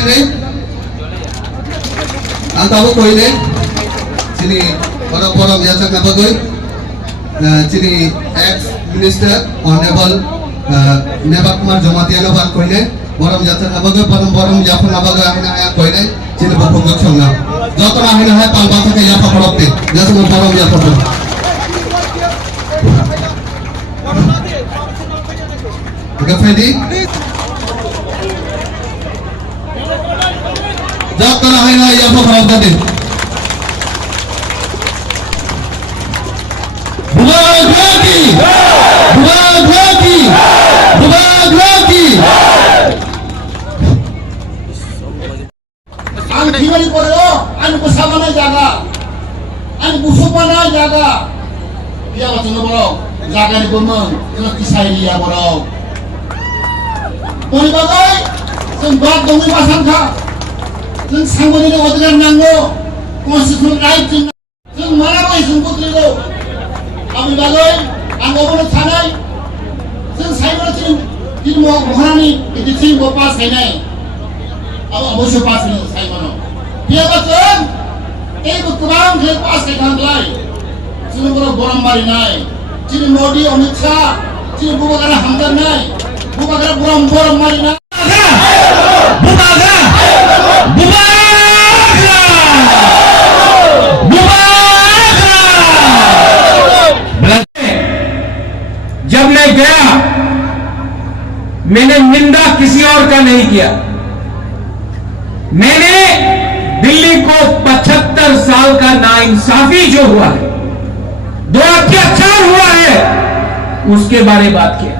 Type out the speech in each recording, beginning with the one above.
ini antamu ko ini sini orang-orang biasa apa koi sini ex minister honorable Nebak Kumar Jamatia na ba ko ini orang biasa apa koi orang Jafar apa koi ahina ayah ko ini sini bapung kacang na jatuh ahina hai palbasa ke Jafar korupte jasa mo orang biasa ko Gafedi jatuh ahina Jafar korupte Gimana koreo, anu bersama jaga, anu busuk mana jaga, dia macam borong, jaga di bumeng, kena kisah dia borong. Boleh bagai, sempat dongeng pasang kah, sanggup ini orderan nanggo, konstitusi right, mana boleh sungguh itu, kami bagai, anggo boleh tanai, saya boleh tidak mau menghorani, itu sih mau pas kene. अब अवश्य पास नहीं सही मानो ये बच्चन एक उत्तरांग के पास के खानलाई जिन्हें बोलो बोरम मारी नाई जिन्हें मोदी अमित शाह जिन्हें बुबागरा हमदर्द नाई बुबागरा बोरम मारी नाई बुबागरा जब मैं गया मैंने निंदा किसी और का नहीं किया मैंने दिल्ली को 75 साल का नाइंसाफी जो हुआ है जो अत्याचार हुआ है उसके बारे में बात किया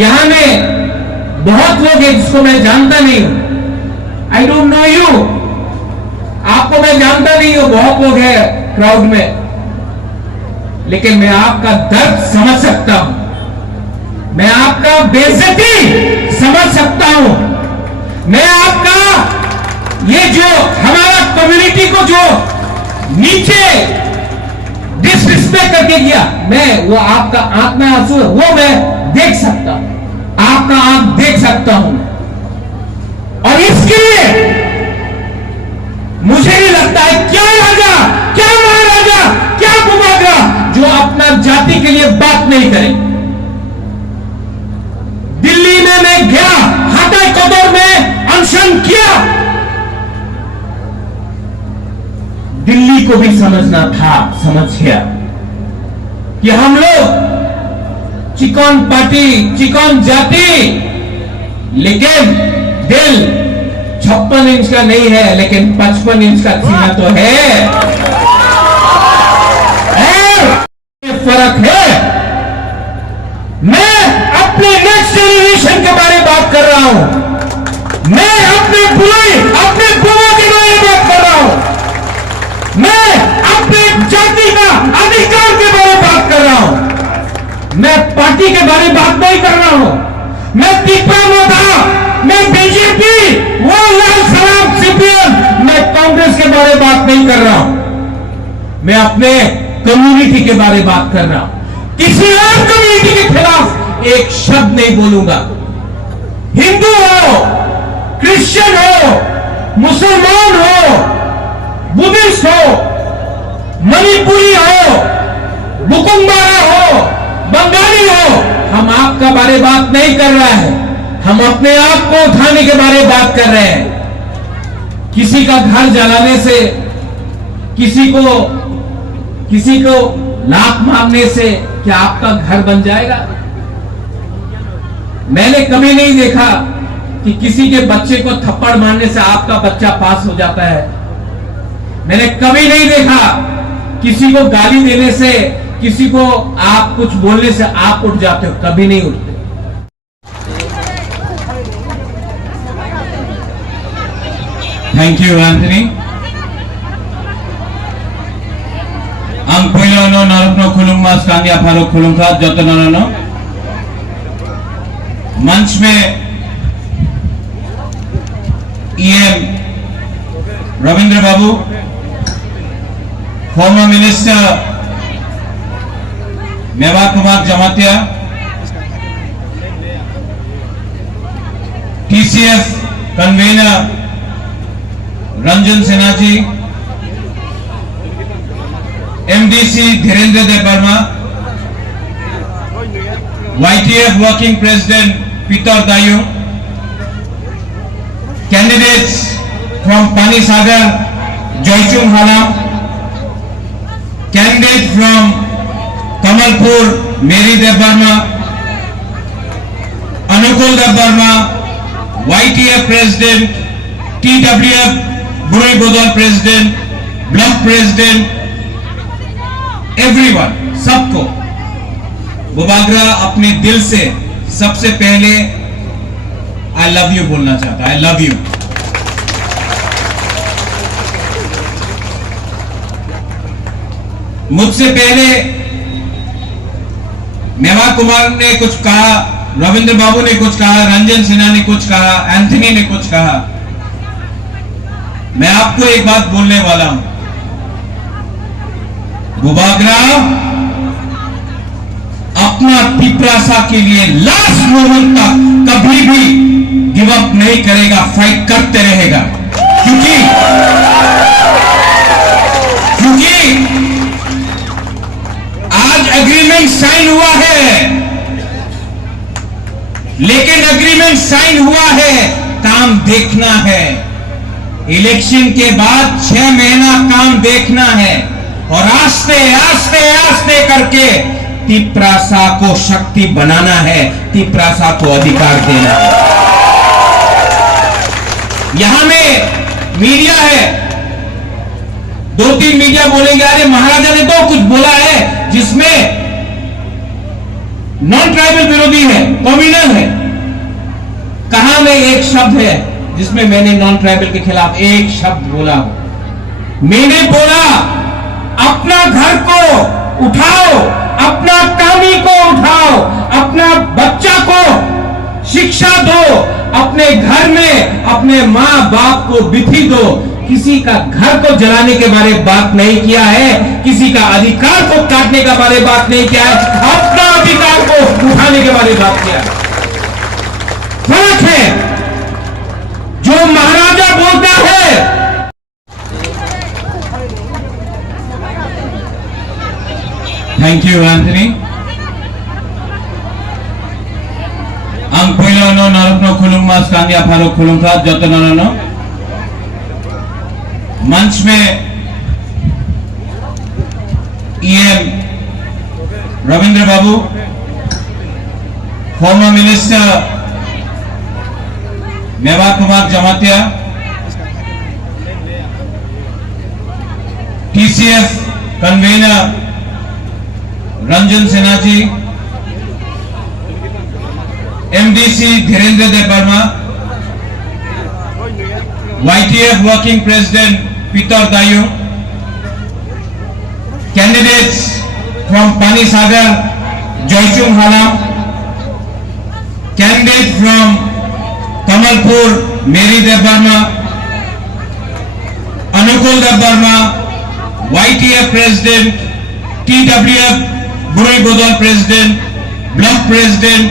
यहां में बहुत लोग हैं जिसको मैं जानता नहीं हूं आई डोंट नो यू आपको मैं जानता नहीं हूं बहुत लोग हैं क्राउड में लेकिन मैं आपका दर्द समझ सकता हूं मैं आपका बेइज्जती समझ सकता हूं मैं आपका ये जो हमारा कम्युनिटी को जो नीचे डिसरिस्पेक्ट करके किया मैं वो आपका आंख में आंसू है वो मैं देख सकता हूं आपका आंख देख सकता हूं और इसके लिए मुझे नहीं लगता है क्या राजा क्या महाराजा क्या बुबागरा जो अपना जाति के लिए बात नहीं करे दिल्ली में मैं गया हाटा कदर में अनशन किया दिल्ली को भी समझना था समझ गया कि हम लोग चिकन पार्टी चिकन जाति लेकिन दिल 56 इंच का नहीं है लेकिन 55 इंच का सीना तो है फर्क है मैं अपने नेक्स्ट जनरेशन के बारे में बात कर रहा हूं मैं अपने बुलाई अपने बुआ के बारे में बात कर रहा हूं मैं अपने जाति का अधिकार के बारे में बात कर रहा हूं मैं पार्टी के बारे में बात नहीं कर रहा हूं मैं टीपा मोदा मैं बीजेपी वो लाल सलाम सीपीएम मैं कांग्रेस के बारे में बात नहीं कर रहा हूं मैं अपने कम्युनिटी के बारे में बात कर रहा हूं किसी और कम्युनिटी के खिलाफ एक शब्द नहीं बोलूंगा हिंदू हो क्रिश्चियन हो मुसलमान हो बुद्धिस्ट हो मणिपुरी हो बुकुम्बारा हो बंगाली हो हम आपका बारे में बात नहीं कर रहा है हम अपने आप को उठाने के बारे में बात कर रहे हैं किसी का घर जलाने से किसी को लात मारने से क्या आपका घर बन जाएगा मैंने कभी नहीं देखा कि किसी के बच्चे को थप्पड़ मारने से आपका बच्चा पास हो जाता है मैंने कभी नहीं देखा किसी को गाली देने से किसी को आप कुछ बोलने से आप उठ जाते हो कभी नहीं उठते thank you Anthony ang puilo narupno khulung mas kanya pharo khulung kha jotono मंच में EM Ravindra Babu former minister Neba Kumar Jamatia TCS convener Ranjan Sinha ji, MDC Dhirendra Dev Varma, YTF working president Peter Dayu, candidates from Panisagar Jaychung Halam, candidate from Kamalpur Mary Dev Varma, Anukul Dev Varma, YTF president, TWF Burai Bodal president, block president, everyone, सबको बुबागरा अपने दिल से सबसे पहले I love you बोलना चाहता है। I love you. मुझसे पहले मेवा कुमार ने कुछ कहा, रविंद्र बाबू ने कुछ कहा, रंजन सिन्हा ने कुछ कहा, एंथनी ने कुछ कहा। मैं आपको एक बात बोलने वाला हूं, बुबागरा अपना पिपरासा के लिए लास्ट मोमेंट तक कभी भी गिव अप नहीं करेगा, फाइट करते रहेगा। क्योंकि आज एग्रीमेंट साइन हुआ है, लेकिन एग्रीमेंट साइन हुआ है, काम देखना है। इलेक्शन के बाद 6 महीना काम देखना है और आस्ते आस्ते आस्ते करके तिपरासा को शक्ति बनाना है, तिपरासा को अधिकार देना है। यहां में मीडिया है, 2-3 मीडिया बोलेंगे अरे महाराजा ने तो कुछ बोला है जिसमें नॉन ट्राइबल विरोधी है, कम्युनल है। कहां में एक शब्द है जिसमें मैंने नॉन ट्राइबल के खिलाफ एक शब्द बोला हो? मैंने बोला अपना घर को उठाओ, अपना कामी को उठाओ, अपना बच्चा को शिक्षा दो, अपने घर में अपने मां बाप को बिथी दो। किसी का घर को जलाने के बारे में बात नहीं किया है, किसी का अधिकार को काटने का बारे में बात नहीं किया है, अपना अधिकार को उठाने के बारे में बात किया है। फर्क है, जो महाराजा बोलता है थैंक यू एंथनी। आं पहिलावनो नरकनो खुलुमबास कांगिया फारुक खुलुमखा जतननो मंच में EM Ravindra Babu, former minister Mewa Kumar Jamatia, TCF convener Ranjan Sinha ji, MDC Dhirendra Dev Varma, YTF working president Peter Dayu, candidates from Panisagar Jaychung Halam, candidate from Kamalpur Mary Dev Varma, Anukul Dev Varma, YTF president, TWF Burai Bodal president, block president,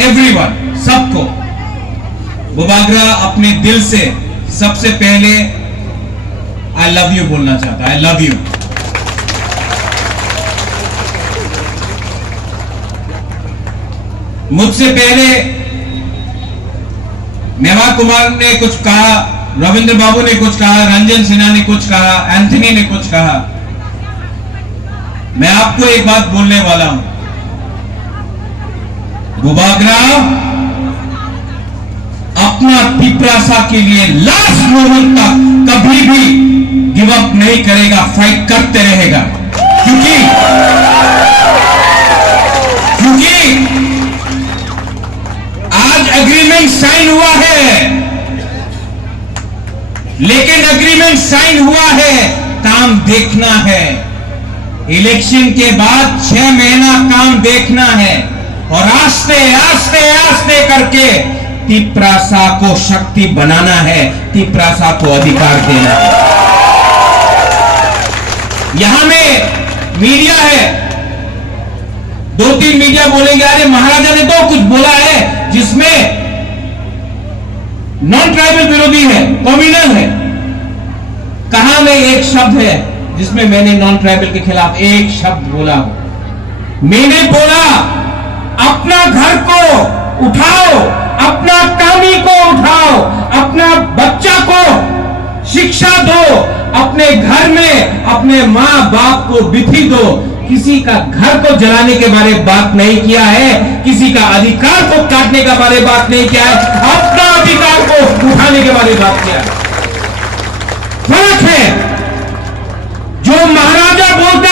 everyone, सबको बुबागरा अपने दिल से सबसे पहले आई लव यू बोलना चाहता है। I love you. मुझसे पहले मेवा कुमार ने कुछ कहा, रविंद्र बाबू ने कुछ कहा, रंजन सिन्हा ने कुछ कहा, एंथनी ने कुछ कहा। मैं आपको एक बात बोलने वाला हूं, बुबागरा अपना पिपरासा के लिए लास्ट मोमेंट तक कभी भी गिव अप नहीं करेगा, फाइट करते रहेगा। क्योंकि आज एग्रीमेंट साइन हुआ है, लेकिन एग्रीमेंट साइन हुआ है, काम देखना है। इलेक्शन के बाद 6 महीना काम देखना है और आस्ते आस्ते आस्ते करके तिपरासा को शक्ति बनाना है, तिपरासा को अधिकार देना है। यहां में मीडिया है, 2-3 मीडिया बोलेंगे अरे महाराजा ने तो कुछ बोला है जिसमें नॉन ट्राइबल विरोधी है, कॉम्युनल है। कहां में एक शब्द है जिसमें मैंने नॉन ट्राइबल के खिलाफ एक शब्द बोला हो? मैंने बोला अपना घर को उठाओ, अपना कामी को उठाओ, अपना बच्चा को शिक्षा दो, अपने घर में अपने मां बाप को बिथी दो। किसी का घर को जलाने के बारे में बात नहीं किया है, किसी का अधिकार को काटने का बारे में बात नहीं किया है, अपना अधिकार को उठाने के बारे में बात किया है। फर्क है। जो महाराजा बोलते